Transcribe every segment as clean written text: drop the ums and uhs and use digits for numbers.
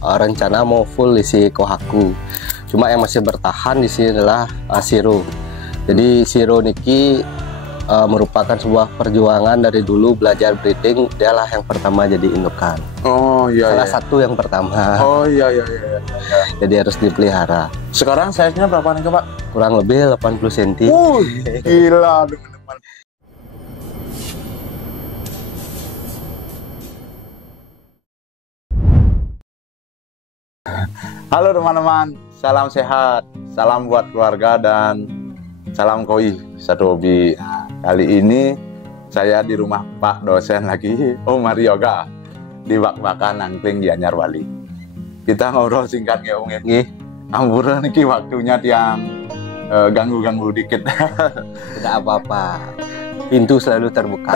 rencana mau full isi Kohaku. Cuma yang masih bertahan di sini adalah Shiro. Jadi Shiro niki merupakan sebuah perjuangan dari dulu belajar breeding. Dialah yang pertama jadi indukan. Oh iya. Salah satu yang pertama. Oh iya. Jadi harus dipelihara. Sekarang size-nya berapa nih Pak? Kurang lebih 80 cm. Gila teman-teman. Halo teman-teman, salam sehat, salam buat keluarga dan salam koi satu hobi. Kali ini saya di rumah Pak dosen lagi, Omar Yoga, di Bak-Bakan Angkling Gianyar Bali. Kita ngobrol singkat ya Om ya. Ampura niki waktunya tiang ganggu-ganggu dikit. Tidak apa-apa, pintu selalu terbuka.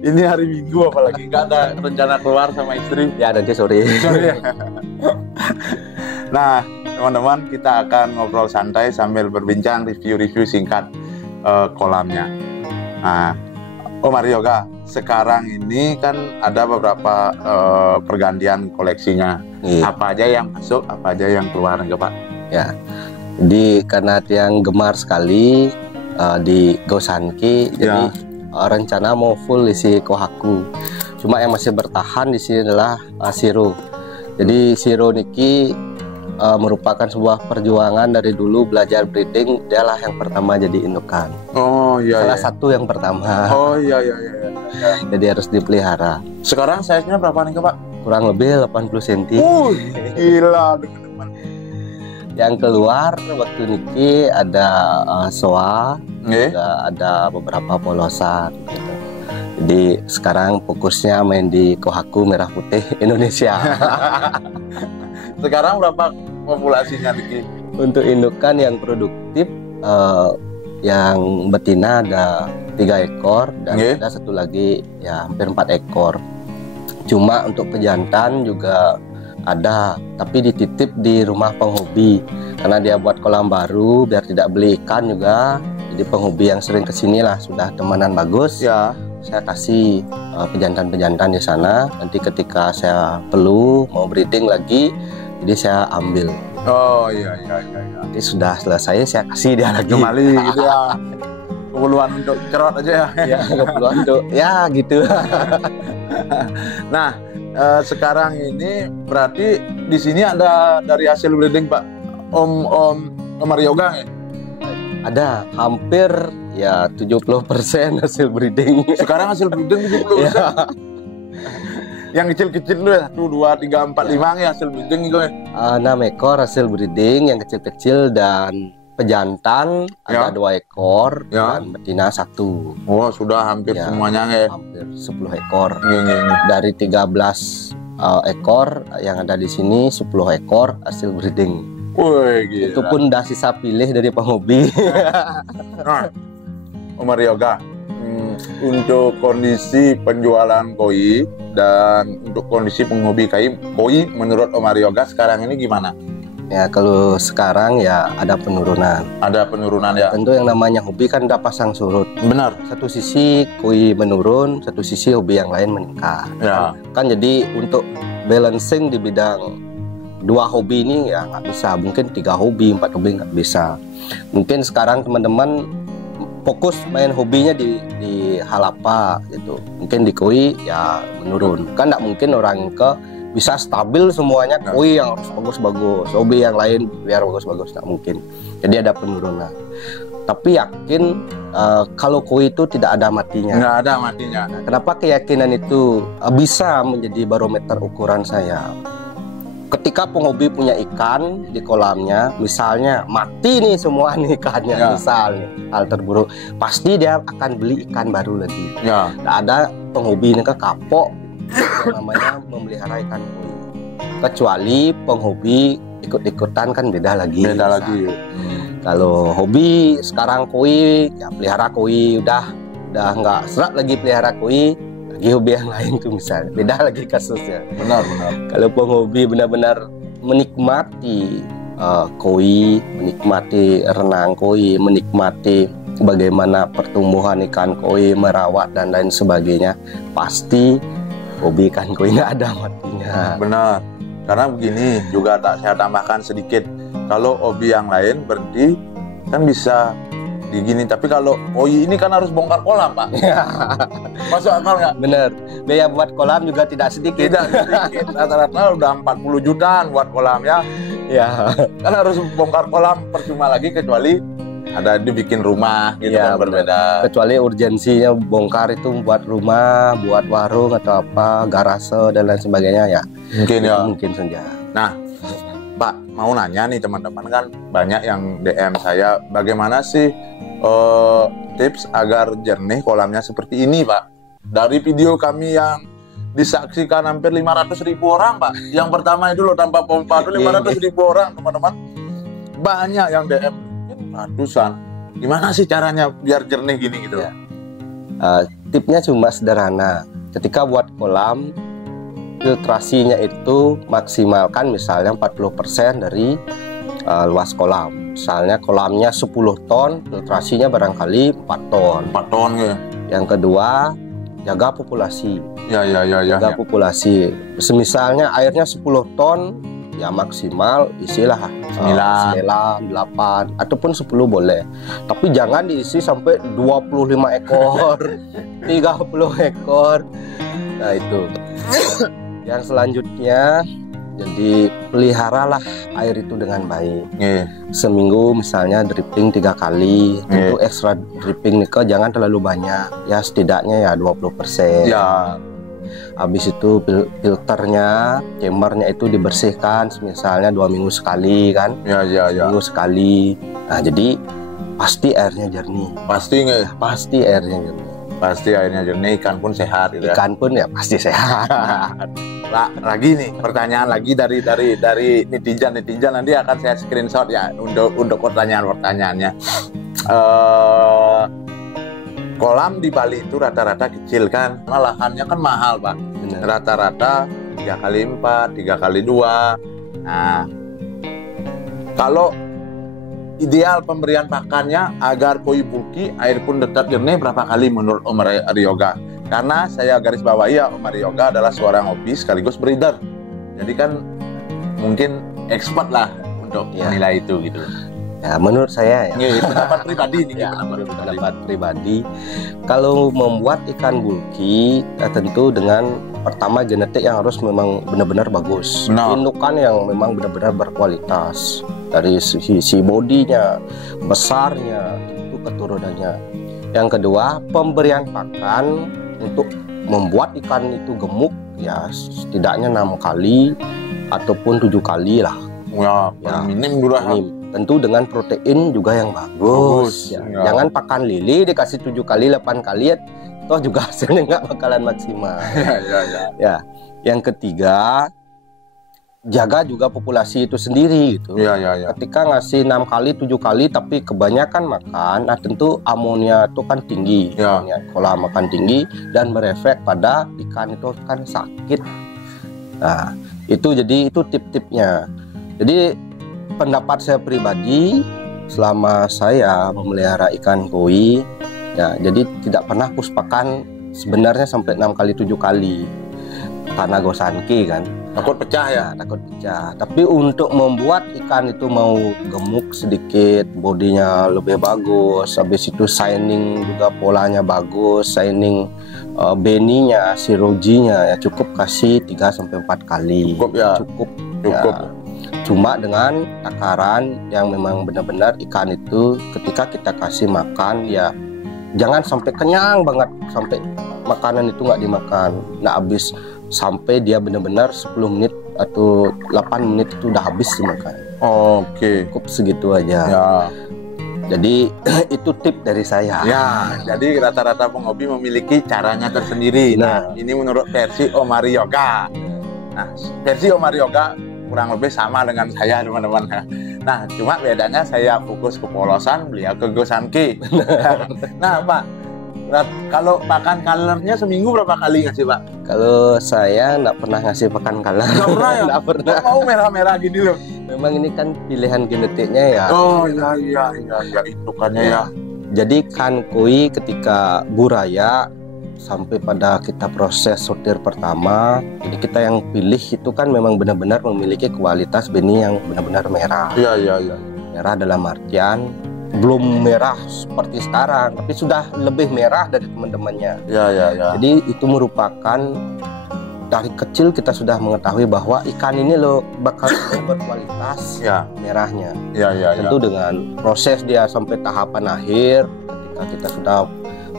Ini hari Minggu apalagi nggak ada rencana keluar sama istri. Ya nanti sore. Nah teman-teman, kita akan ngobrol santai sambil berbincang review-review singkat kolamnya. Nah Omar Yoga, sekarang ini kan ada beberapa pergantian koleksinya. Apa aja yang masuk, apa aja yang keluar enggak Pak? Ya, jadi karena yang gemar sekali di Gosanki, jadi rencana mau full isi Kohaku. Cuma yang masih bertahan di sini adalah Shiro. Jadi Shiro niki merupakan sebuah perjuangan dari dulu belajar breeding. Dialah yang pertama jadi indukan. Oh iya. Salah satu yang pertama. Oh iya. Jadi harus dipelihara. Sekarang size-nya berapa nih Pak? Kurang lebih 80 cm. Gila teman-teman. Yang keluar waktu niki ada soa, juga ada beberapa polosan gitu. Jadi sekarang fokusnya main di Kohaku merah putih Indonesia. Sekarang berapa populasinya niki? Untuk indukan yang produktif, yang betina ada 3 ekor dan ada satu lagi ya hampir 4 ekor. Cuma untuk pejantan juga ada, tapi dititip di rumah penghobi karena dia buat kolam baru biar tidak beli ikan juga. Jadi penghobi yang sering kesini lah, sudah temenan bagus ya, saya kasih pejantan-pejantan di sana. Nanti ketika saya perlu mau breeding lagi, jadi saya ambil. Oh iya. Nanti sudah selesai saya kasih dia lagi kembali gitu ya. Keperluan untuk cerot aja ya. Ya keperluan untuk ya gitu. Nah sekarang ini berarti di sini ada dari hasil breeding Pak Omar Yoga ya? Ada hampir ya 70% hasil breeding. Sekarang hasil breeding 70%. Ya. Yang kecil-kecil dulu ya, 1, 2, 3, 4, 5 ya hasil breeding itu ya? 6 ekor hasil breeding yang kecil-kecil, dan pejantan ada 2 ekor dan betina 1. Oh sudah hampir semuanya ya? Hampir 10 ekor. Dari 13 ekor yang ada di sini, 10 ekor hasil breeding. Wih, gila. Itu pun udah sisa pilih dari penghobi. Nah, Omar Yoga, untuk kondisi penjualan koi dan untuk kondisi penghobi koi menurut Omar Yoga sekarang ini gimana? Ya kalau sekarang ya ada penurunan. Ada penurunan ya. Tentu yang namanya hobi kan udah pasang surut. Benar. Satu sisi koi menurun, satu sisi hobi yang lain meningkat. Ya. Kan jadi untuk balancing di bidang 2 hobi ini ya nggak bisa. Mungkin 3 hobi, 4 hobi nggak bisa. Mungkin sekarang teman-teman fokus main hobinya di hal apa gitu. Mungkin di koi ya menurun. Kan nggak mungkin orang ke bisa stabil semuanya koi yang harus bagus-bagus, hobi yang lain biar bagus-bagus, nggak mungkin. Jadi ada penurunan. Tapi yakin kalau koi itu tidak ada matinya. Nggak ada matinya. Nah, kenapa keyakinan itu bisa menjadi barometer ukuran saya? Ketika penghobi punya ikan di kolamnya, misalnya mati nih semua nih ikannya, misalnya hal terburuk, pasti dia akan beli ikan baru lagi. Nggak ada penghobi ini kapok namanya memelihara ikan koi. Kecuali penghobi ikut-ikutan kan beda lagi. Beda lagi. Kalau hobi sekarang koi, ya pelihara koi, udah nggak serak lagi pelihara koi. Hobi yang lain tuh misalnya beda lagi kasusnya. Benar. Kalau penghobi benar-benar menikmati koi, menikmati renang koi, menikmati bagaimana pertumbuhan ikan koi, merawat dan lain sebagainya, pasti hobi ikan koi nggak ada matinya. Benar. Karena begini juga saya tambahkan sedikit. Kalau hobi yang lain berhenti kan bisa digini, tapi kalau koi ini kan harus bongkar kolam, Pak. Masuk akal nggak? Bener. Biaya buat kolam juga tidak sedikit. Tidak sedikit. Rata-rata udah 40 jutaan buat kolam ya. Ya. Kan harus bongkar kolam, percuma lagi kecuali ada dibikin rumah gitu Ya, kan berbeda. Kecuali urgensinya bongkar itu buat rumah, buat warung atau apa, garase dan lain sebagainya ya. Mungkin ya. Mungkin saja. Nah, Pak, mau nanya nih teman-teman, kan banyak yang DM saya, bagaimana sih tips agar jernih kolamnya seperti ini, Pak? Dari video kami yang disaksikan hampir 500.000 orang, Pak. Yang pertama itu loh tanpa pompa itu 500.000 orang, teman-teman. Banyak yang DM, ratusan. Gimana sih caranya biar jernih gini gitu? Ya. Tipnya cuma sederhana. Ketika buat kolam, filtrasinya itu maksimalkan misalnya 40% dari luas kolam. Misalnya kolamnya 10 ton, filtrasinya barangkali 4 ton. 4 ton ya. Yang kedua, jaga populasi. Ya. Jaga populasi. Semisalnya airnya 10 ton, ya maksimal isilah 9, 8 ataupun 10 boleh. Tapi jangan diisi sampai 25 ekor, 30 ekor. Nah, itu. Yang selanjutnya, jadi peliharalah air itu dengan baik. Seminggu misalnya dripping 3 kali. Untuk ekstra dripping nika jangan terlalu banyak. Ya setidaknya ya 20%. Ya. Habis itu filternya, chambernya itu dibersihkan misalnya 2 minggu sekali kan. Ya. Minggu sekali. Nah, jadi pasti airnya jernih. Pasti nggak? Pasti airnya jernih. Pasti airnya jernih, ikan pun sehat gitu ya. Ikan pun ya pasti sehat. Pak, lagi nih pertanyaan lagi dari netizen nanti akan saya screenshot ya untuk pertanyaannya. Kolam di Bali itu rata-rata kecil kan, lahannya kan mahal, Pak. Benar. Rata-rata 3x4, 3x2. Nah, kalau ideal pemberian pakannya agar koi bulky, air pun tetap jernih, berapa kali menurut Om Aryoga? Karena saya garis bawahi ya, Om Aryoga adalah seorang hobi sekaligus breeder. Jadi kan mungkin expert lah untuk menilai itu gitu. Ya, menurut saya ya. Pendapat pribadi nih. Ya, pendapat pribadi. Kalau membuat ikan bulky, tentu dengan pertama genetik yang harus memang benar-benar bagus. Indukan yang memang benar-benar berkualitas. Dari sisi bodinya, besarnya, itu keturunannya. Yang kedua, pemberian pakan untuk membuat ikan itu gemuk ya setidaknya 6 kali ataupun 7 kali lah. Ya, minim dulu. Tentu dengan protein juga yang bagus. Ya. Jangan pakan lili dikasih 7 kali, 8 kali, toh juga hasilnya nggak bakalan maksimal. Ya. Yang ketiga, jaga juga populasi itu sendiri gitu. Ketika ngasih 6 kali, 7 kali, tapi kebanyakan makan, nah tentu amonia itu kan tinggi. Kolam makan tinggi dan berefek pada ikan itu kan sakit. Nah, itu tip-tipnya. Jadi pendapat saya pribadi, selama saya memelihara ikan koi, ya jadi tidak pernah puspakan sebenarnya sampai 6 kali 7 kali karena gosanki kan. Takut pecah ya? Takut pecah. Tapi untuk membuat ikan itu mau gemuk sedikit, bodinya lebih bagus, habis itu shining juga polanya bagus, shining beninya, sirojinya ya cukup kasih 3-4 kali. Cukup ya? Cukup. Ya. Cuma dengan takaran yang memang benar-benar ikan itu ketika kita kasih makan ya jangan sampai kenyang banget, sampai makanan itu nggak dimakan, nggak habis, sampai dia benar-benar 10 menit atau 8 menit itu udah habis dimakan. Oke. Cukup segitu aja. Ya. Jadi itu tip dari saya. Ya, jadi rata-rata penghobi memiliki caranya tersendiri. Nah, ini menurut versi Om Aryoga. Nah, versi Om Aryoga kurang lebih sama dengan saya, teman-teman. Nah, cuma bedanya saya fokus ke polosan, beliau ke gosanki. Nah, Pak, kalau pakan colornya seminggu berapa kali ngasih, Pak? Kalau saya nggak pernah ngasih pakan color. Nggak pernah ya? Nggak pernah. Mau merah-merah gini loh. Memang ini kan pilihan genetiknya ya. Oh iya, itu kan ya. Jadi kan koi ketika buraya sampai pada kita proses sortir pertama, jadi kita yang pilih itu kan memang benar-benar memiliki kualitas benih yang benar-benar merah. Iya. Merah dalam artian belum merah seperti sekarang, tapi sudah lebih merah dari teman-temannya. Iya. Jadi itu merupakan dari kecil kita sudah mengetahui bahwa ikan ini loh bakal berkualitas merahnya. Iya. Tentu dengan proses dia sampai tahapan akhir, ketika kita sudah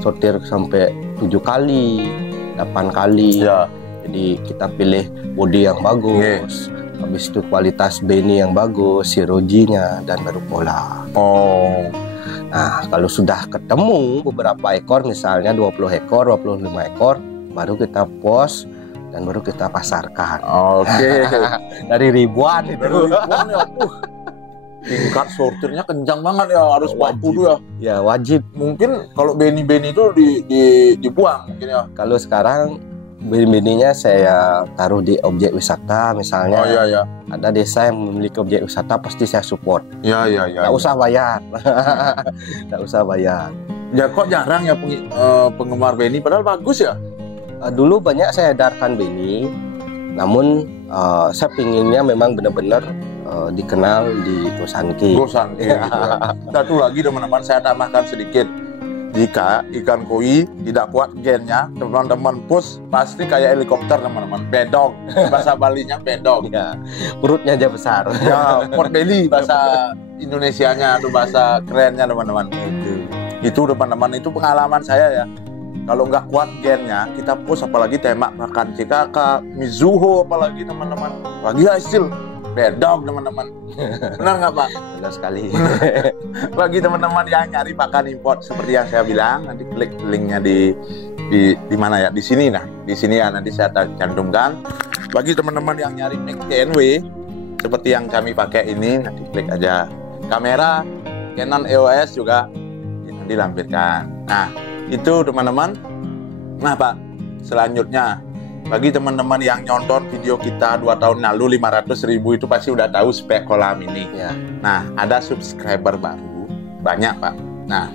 sortir sampai 7 kali, 8 kali. Jadi kita pilih bodi yang bagus. Habis itu kualitas benih yang bagus, sirojinya, dan baru pola. Nah, kalau sudah ketemu beberapa ekor, misalnya 20 ekor, 25 ekor, baru kita post dan baru kita pasarkan. Dari ribuan itu. Ya. Tingkat sortirnya kencang banget ya, harus baku tuh ya. Ya, wajib. Mungkin kalau benih-benih itu dibuang mungkin ya. Kalau sekarang benih-benihnya saya taruh di objek wisata misalnya. Ada desa yang memiliki objek wisata, pasti saya support. Nggak usah bayar. Nggak usah bayar. Ya kok jarang ya penggemar benih, padahal bagus ya. Dulu banyak saya edarkan benih, namun saya pinginnya memang benar-benar dikenal di Gosanki. Satu lagi teman-teman, saya tambahkan sedikit. Jika ikan koi tidak kuat gennya, teman-teman push pasti kayak helikopter teman-teman, bedog, bahasa Balinya bedog. Perutnya aja besar. Pot belly bahasa Indonesianya atau bahasa kerennya teman-teman. Itu teman-teman, itu pengalaman saya ya. Kalau nggak kuat gennya, kita push apalagi tembak makan CKK, Mizuho apalagi teman-teman, lagi hasil bedog teman-teman. Benar nggak Pak? Benar sekali. Bagi teman-teman yang nyari pakan import seperti yang saya bilang, nanti klik linknya di mana ya, di sini ya, nanti saya cantumkan. Bagi teman-teman yang nyari mic TNW seperti yang kami pakai ini, nanti klik aja. Kamera Canon EOS juga nanti lampirkan. Nah itu teman-teman. Nah Pak, selanjutnya bagi teman-teman yang nonton video kita 2 tahun lalu 500.000 itu pasti udah tahu spek kolam ini. Nah, ada subscriber baru banyak Pak. Nah,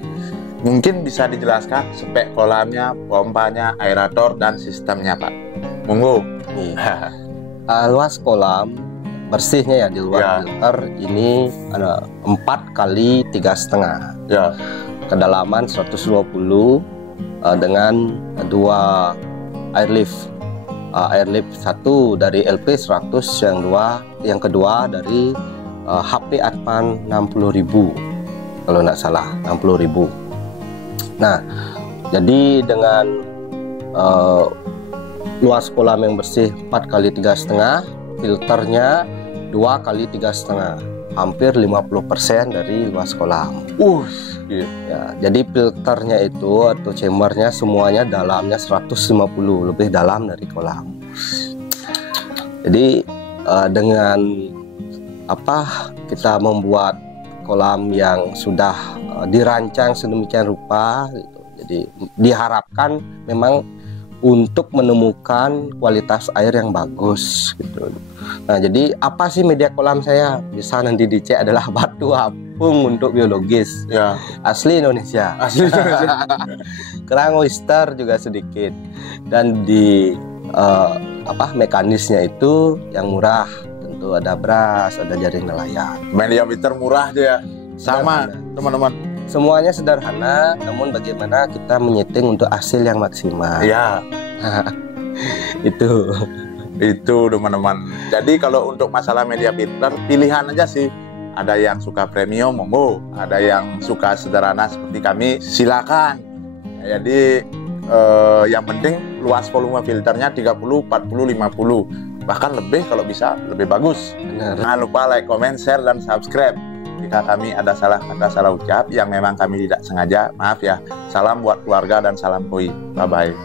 mungkin bisa dijelaskan spek kolamnya, pompanya, aerator, dan sistemnya Pak. Monggo. Luas kolam bersihnya ya di luar filter ini ada 4 kali 3,5. Kedalaman 120 dengan 2 airlift. Airlift 1 dari LP 100, yang kedua dari HP Advan 60.000 kalau nggak salah, 60.000. Nah, jadi dengan luas kolam yang bersih 4 kali 3,5, filternya 2 kali 3,5, hampir 50% dari luas kolam. Ya, jadi filternya itu atau chambernya semuanya dalamnya 150, lebih dalam dari kolam. Jadi dengan kita membuat kolam yang sudah dirancang sedemikian rupa gitu. Jadi diharapkan memang untuk menemukan kualitas air yang bagus gitu. Nah, jadi apa sih media kolam saya? Bisa nanti dicek adalah batu apung untuk biologis. Asli Indonesia. Kerang oyster juga sedikit. Dan di mekanisnya itu yang murah. Tentu ada beras, ada jaring nelayan. Media meter murah aja ya. Sama teman-teman. Semuanya sederhana, namun bagaimana kita menyeting untuk hasil yang maksimal. Itu teman-teman. Jadi kalau untuk masalah media filter, pilihan aja sih. Ada yang suka premium, monggo. Ada yang suka sederhana seperti kami, silakan. Jadi yang penting luas volume filternya 30, 40, 50. Bahkan lebih kalau bisa, lebih bagus. Jangan lupa like, comment, share, dan subscribe. Jika kami ada salah kata, salah ucap yang memang kami tidak sengaja, maaf ya. Salam buat keluarga dan salam koi. Bye-bye.